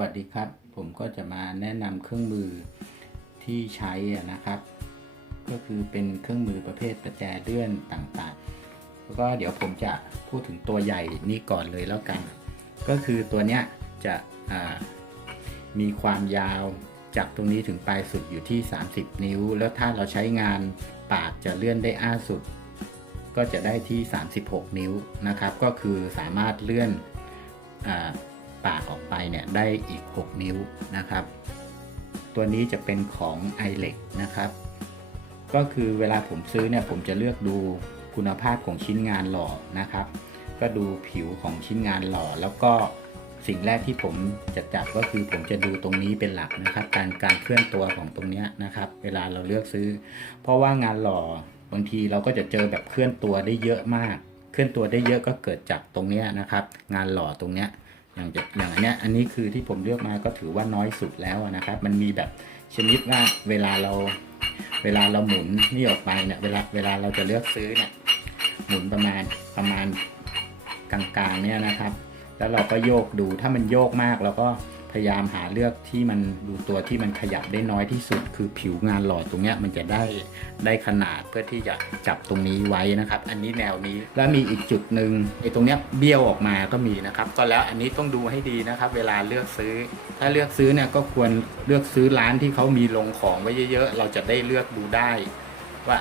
วัสดีครับ ผมก็จะมาแนะนำเครื่องมือที่ใช้นะครับ ก็คือเป็นเครื่องมือประเภทประแจเลื่อนต่างๆ แล้วก็เดี๋ยวผมจะพูดถึงตัวใหญ่นี่ก่อนเลยแล้วกัน ก็คือตัวเนี้ยจะมีความยาวจากตรงนี้ถึงปลายสุดอยู่ที่ 30 นิ้ว แล้วถ้าเราใช้งานปากจะเลื่อนได้อ้าสุด ก็จะได้ที่ 36 นิ้วนะครับ ก็คือสามารถเลื่อนอ ปากออกไปเนี่ยได้อีก 6 นิ้วนะครับ ตัวนี้จะเป็นของ i l e x นะครับ ก็คือเวลาผมซื้อเนี่ยผมจะเลือกดูคุณภาพของชิ้นงานหล่อนะครับ ก็ดูผิวของชิ้นงานหล่อ แล้วก็สิ่งแรกที่ผมจะจับก็คือผมจะดูตรงนี้เป็นหลักนะครับ การการเคลื่อนตัวของตรงนี้นะครับ เวลาเราเลือกซื้อ เพราะว่างานหล่อบางทีเราก็จะเจอแบบเคลื่อนตัวได้เยอะมาก เคลื่อนตัวได้เยอะก็เกิดจากตรงนี้นะครับ งานหล่อตรงนี้ อย่างอย่างอันเนี้ยอันนี้คือที่ผมเลือกมาก็ถือว่าน้อยสุดแล้วนะครับ มันมีแบบชนิดว่าเวลาเราเวลาเราหมุนนี่ออกไปเนี่ยเวลาเวลาเราจะเลือกซื้อเนี่ยหมุนประมาณประมาณกลางๆเนี่ยนะครับ แล้วเราก็โยกดูถ้ามันโยกมากเราก็ ยายามหาเลือกที่มันดูตัวที่มันขยับได้น้อยที่สุด คือผิวงานหล่อตรงเนี้ยมันจะได้ได้ขนาดเพื่อที่จะจับตรงนี้ไว้นะครับ อันนี้แนวนี้แล้วมีอีกจุดหนึ่งไอ้ตรงเนี้ยเบี้ยวออกมาก็มีนะครับก็แล้วอันนี้ต้องดูให้ดีนะครับ เวลาเลือกซื้อ ถ้าเลือกซื้อเนี่ยก็ควรเลือกซื้อร้านที่เขามีลงของไว้เยอะๆ เราจะได้เลือกดูได้ ว่า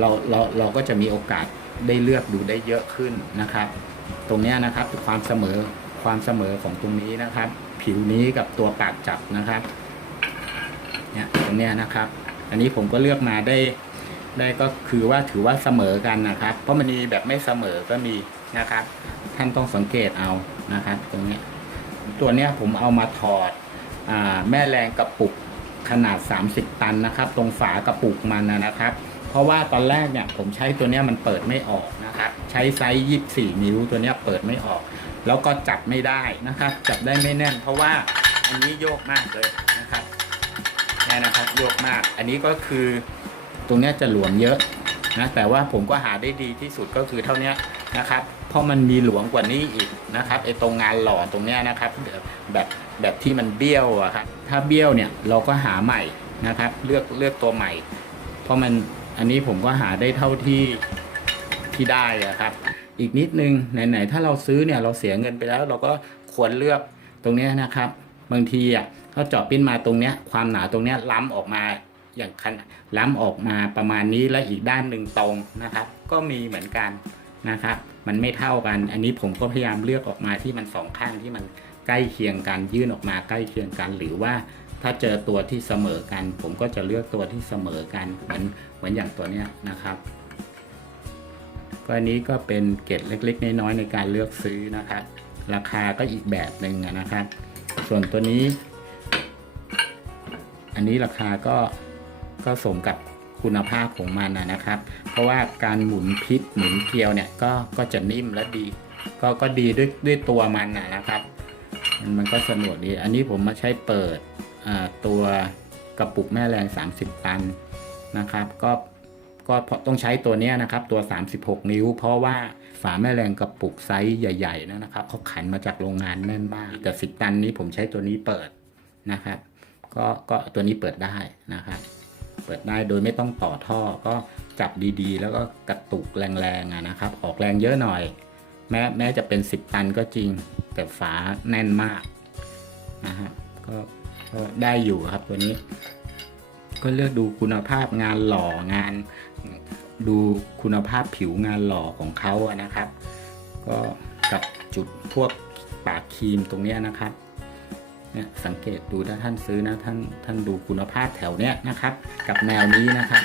เราเราเราก็จะมีโอกาสได้เลือกดูได้เยอะขึ้นนะครับ ตรงเนี้ยนะครับความเสมอ ความเสมอของตรงนี้นะครับ ผิวนี้กับตัวปากจับนะครับเนี่ยตรงเนี้ยนะครับ อันนี้ผมก็เลือกมาได้ได้ก็คือว่าถือว่าเสมอกันนะครับ เพราะมันมีแบบไม่เสมอก็มีนะครับ ท่านต้องสังเกตเอานะครับ ตรงเนี้ยตัวเนี้ยผมเอามาถอดอาแม่แรงกระปุกขนาด 30 ตันนะครับ ตรงฝากระปุกมันนะนะครับ เพราะว่าตอนแรกเนี่ยผมใช้ตัวเนี้ยมันเปิดไม่ออกนะครับ ใช้ไซส์ 24 นิ้วตัวเนี้ยเปิดไม่ออก แล้วก็จับไม่ได้นะครับ จับได้ไม่แน่น เพราะว่าอันนี้โยกมากเลยนะครับเนี่ยนะครับโยกมาก อันนี้ก็คือตรงนี้จะหลวมเยอะนะแต่ว่าผมก็หาได้ดีที่สุดก็คือเท่านี้นะครับ เพราะมันมีหลวมกว่านี้อีกนะครับไอตรงงานหล่อตรงนี้นะครับแบบแบบที่มันเบี้ยวอะครับถ้าเบี้ยวเนี่ยเราก็หาใหม่นะครับ เลือกเลือกตัวใหม่ เพราะมันอันนี้ผมก็หาได้เท่าที่ที่ได้อะครับ อีกนิดนึงไหนๆถ้าเราซื้อเนี่ยเราเสียเงินไปแล้ว เราก็ควรเลือกตรงนี้นะครับ บางทีอะเขาเจาะปิ้นมาตรงเนี้ยความหนาตรงเนี้ยล้ำออกมาอย่างคันล้ำออกมาประมาณนี้แล้วอีกด้านหนึ่งตรงนะครับ ก็มีเหมือนกันนะครับ มันไม่เท่ากัน อันนี้ผมก็พยายามเลือกออกมาที่มันสองข้างที่มันใกล้เคียงกันยื่นออกมาใกล้เคียงกัน หรือว่าถ้าเจอตัวที่เสมอกัน ผมก็จะเลือกตัวที่เสมอกันเหมือนเหมือนอย่างตัวเนี้ยนะครับ ก็อันนี้ก็เป็นเกร็ดเล็ก ๆ น้อยๆในการเลือกซื้อนะครับ ราคาก็อีกแบบหนึ่งนะครับ ส่วนตัวนี้ อันนี้ราคาก็ก็สมกับคุณภาพของมันนะครับ เพราะว่าการหมุนพิษหมุนเกลียวเนี่ยก็ก็จะนิ่มและดี ก็ก็ดีด้วยด้วยตัวมันนะครับ มันมันก็สนุกดี อันนี้ผมมาใช้เปิดตัวกระปุกแม่แรง 30 ตันนะครับ ก็ ก็ต้องใช้ตัวนี้นะครับ ตัว 36 นิ้ว เพราะว่าฝาแม่แรงกระปุกไซส์ใหญ่ๆนะครับเขาขันมาจากโรงงานแน่นมากแต่10ตันนี้ผมใช้ตัวนี้เปิดนะครับก็ก็ตัวนี้เปิดได้นะครับเปิดได้โดยไม่ต้องต่อท่อก็จับดีๆ แล้วก็กระตุกแรงๆนะครับ ออกแรงเยอะหน่อย แม้แม้จะเป็น 10 ตันก็จริง แต่ฝาแน่นมากนะฮะกก็ได้อยู่ครับตัวนี้ ก็เลือกดูคุณภาพงานหล่องาน ดูคุณภาพผิวงานหล่อของเขาอะนะครับ ก็กับจุดพวกปากครีมตรงนี้นะครับเนี่ยสังเกตดูถ้าท่านซื้อนะท่านท่านดูคุณภาพแถวเนี้ยนะครับ กับแนวนี้นะครับ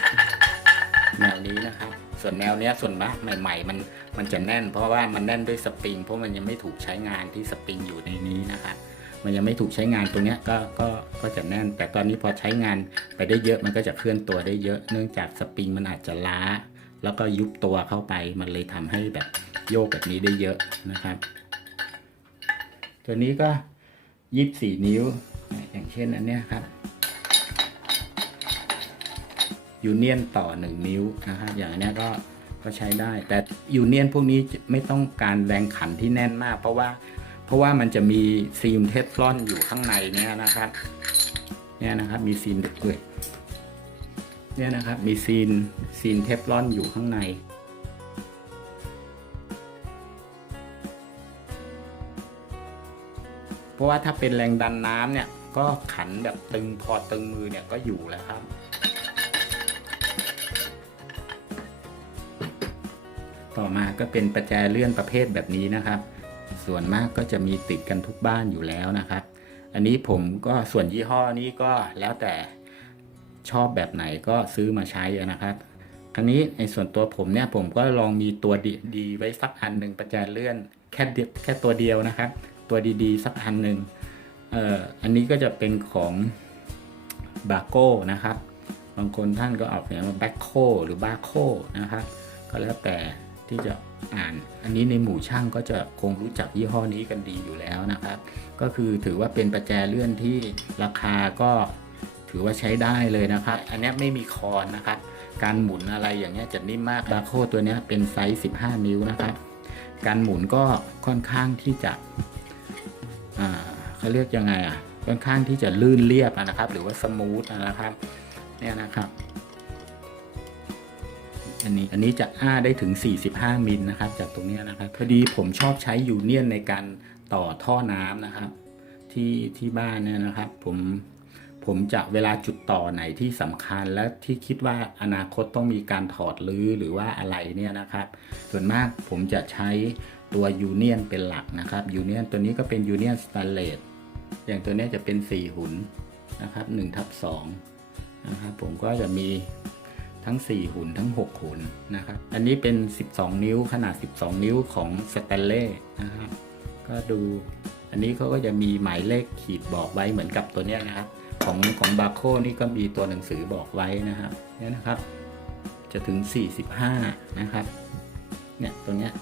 แนวนี้นะครับ ส่วนแนวเนี้ยส่วนมากใหม่ ๆ มันมันจะแน่น เพราะว่ามันแน่นด้วยสปริงเพราะมันยังไม่ถูกใช้งานที่สปริงอยู่ในนี้น มันยังไม่ถูกใช้งานตรงนี้ก็ก็ก็จะแน่น แต่ตอนนี้พอใช้งานไปได้เยอะมันก็จะเคลื่อนตัวได้เยอะ เนื่องจากสปริงมันอาจจะล้า แล้วก็ยุบตัวเข้าไปมันเลยทำให้แบบโยกแบบนี้ได้เยอะนะครับ ตัวนี้ก็ยีิบสี่นิ้ว อย่างเช่นอันเนี้ยครับยูเนียนต่อหนึ่งนิ้วนะครับอย่างนเนี้ยก็ก็ใช้ได้ แต่ยูเนียนพวกนี้ไม่ต้องการแรงขันที่แน่นมาก เพราะว่า ราะว่ามันจะมีซีมเทฟลอนอยู่ข้างในเนี่ยนะครับ เนี่ยนะครับมีซีนเอ้ยเนี่ยนะครับมีซีนซีนเทฟลอนอยู่ข้างในเพราะว่าถ้าเป็นแรงดันน้ำเนี่ยก็ขันแบบตึงพอตึงมือเนี่ยก็อยู่แล้วครับ ต่อมาก็เป็นประแจเลื่อนประเภทแบบนี้นะครับ ส่วนมากก็จะมีติดกันทุกบ้านอยู่แล้วนะครับ อันนี้ผมก็ส่วนยี่ห้อนี้ก็แล้วแต่ชอบแบบไหนก็ซื้อมาใช้นะครับครั้นี้ในส่วนตัวผมเนี่ยผมก็ลองมีตัวดีดีไว้สักอันหนึ่งประแจเลื่อนแค่เดียวแค่ตัวเดียวนะครับ ตัวดีๆ สักอันหนึ่งเอ่ออันนี้ก็จะเป็นของบาโก้นะครับ บางคนท่านก็ออกเสียงว่าแบ็คโคหรือบาโคนะครับ ก็แล้วแต่ ที่จะอ่าน อันนี้ในหมู่ช่างก็จะคงรู้จักยี่ห้อนี้กันดีอยู่แล้วนะครับ ก็คือถือว่าเป็นประแจเลื่อนที่ราคาก็ถือว่าใช้ได้เลยนะครับ อันนี้ไม่มีคอนนะครับ การหมุนอะไรอย่างเงี้ยจะนิ่มมากบาโคตัวนี้เป็นไซส์ 15 นิ้วนะครับ การหมุนก็ค่อนข้างที่จะอ่าเขาเรียกยังไงอะค่อนข้างที่จะลื่นเรียบนะครับ หรือว่าสมูทนะครับ เนี่ยนะครับ อันนี้อันนี้จะอ้าได้ถึง 45 มิลนะครับจากตรงนี้นะครับพอดีผมชอบใช้ยูเนียนในการต่อท่อน้ำนะครับ ที่ที่บ้านเนี่ยนะครับ ผมผมจะเวลาจุดต่อไหนที่สำคัญและที่คิดว่าอนาคตต้องมีการถอดรื้อหรือว่าอะไรเนี่ยนะครับ ส่วนมากผมจะใช้ตัวยูเนียนเป็นหลักนะครับยูเนียนตัวนี้ก็เป็นยูเนียนสแตนเลสอย่างตัวนี้จะเป็น 4 หุ่นนะครับ1ทับ2นะครับผมก็จะมี ทั้ง 4 หุ่นทั้ง 6 หุ่นนะครับ อันนี้เป็น 12 นิ้วขนาด 12 นิ้วของสแตนเลสนะครับก็ดูอันนี้เขาก็จะมีหมายเลขขีดบอกไว้เหมือนกับตัวเนี้ยนะครับ ของของบาโคนี่ก็มีตัวหนังสือบอกไว้นะครับเนี่ยนะครับ จะถึง 45 นะครับ เนี่ยตัวเนี้ย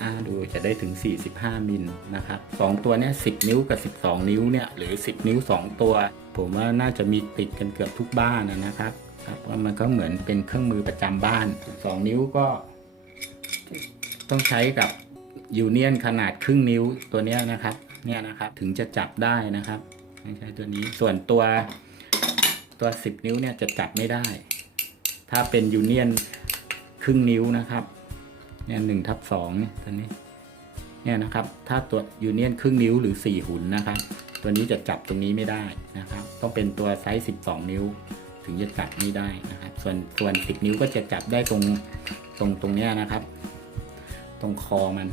อ่าดูจะได้ถึง 45 มิลนะครับสองตัวเนี้ย10 นิ้วกับ 12 นิ้วเนี่ยหรือ 10 นิ้ว 2 ตัว ผมว่าน่าจะมีติดกันเกือบทุกบ้านนะครับ ครับว่ามันก็เหมือนเป็นเครื่องมือประจำบ้าน2นิ้วก็ ต้องใช้กับยูเนียนขนาดครึ่งนิ้วตัวเนี้ยนะครับ เนี่ยนะครับ ถึงจะจับได้นะครับไม่ใช่ตัวนี้ส่วนตัวตัว10นิ้วเนี่ยจะจับไม่ได้ ถ้าเป็นยูเนียนครึ่งนิ้วนะครับเนี่ยหนึ่งทับสองเนี่ยตัวนี้เนี่ยนะครับ ถ้าตัวยูเนียนครึ่งนิ้วหรือ4หุ่นนะครับ ตัวนี้จะจับตรงนี้ไม่ได้นะครับ ต้องเป็นตัวไซส์12นิ้ว ถึงจะจับนี่ได้นะครับ ส่วนส่วนติดนิ้วก็จะจับได้ตรงตรงตรงเนี้ยนะครับ ตรงคอมัน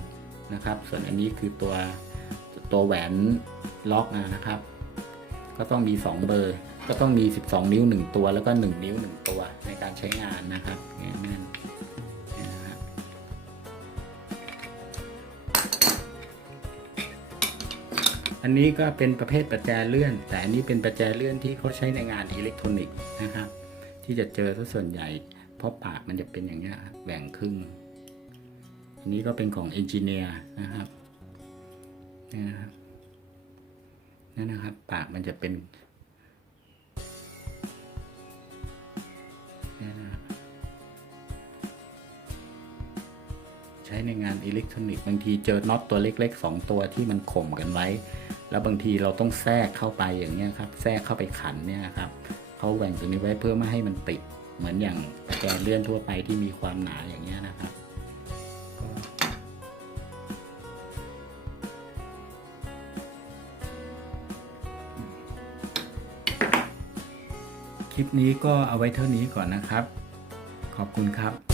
นะครับ ส่วนอันนี้คือตัวตัวแหวนล็อกนะครับ ก็ต้องมี 2 เบอร์ ก็ต้องมี 12 นิ้ว 1 ตัวแล้วก็ 1 นิ้ว 1 ตัวในการใช้งานนะครับเนี่ยแอันนี้ก็เป็นประเภทประแจเลื่อน แต่อันนี้เป็นประแจเลื่อนที่เขาใช้ในงานอิเล็กทรอนิกส์นะครับ ที่จะเจอส่วนใหญ่ เพราะปากมันจะเป็นอย่างนี้แบ่งครึ่ง อันนี้ก็เป็นของเอนจิเนียร์นะครับนี่นะครับนั่นนะครับ ปากมันจะเป็นนี่นะ ใช้ในงานอิเล็กทรอนิกส์บางทีเจอน็อตตัวเล็กๆ 2 ตัวที่มันข่มกันไว้ แล้วบางทีเราต้องแทรกเข้าไปอย่างเงี้ยครับแทรกเข้าไปขันเนี่ยครับเขาแหว่งตรงนี้ไว้เพื่อไม่ให้มันติดเหมือนอย่างแกนเลื่อนทั่วไปที่มีความหนาอย่างเงี้ยนะครับคลิปนี้ก็เอาไว้เท่านี้ก่อนนะครับ ขอบคุณครับ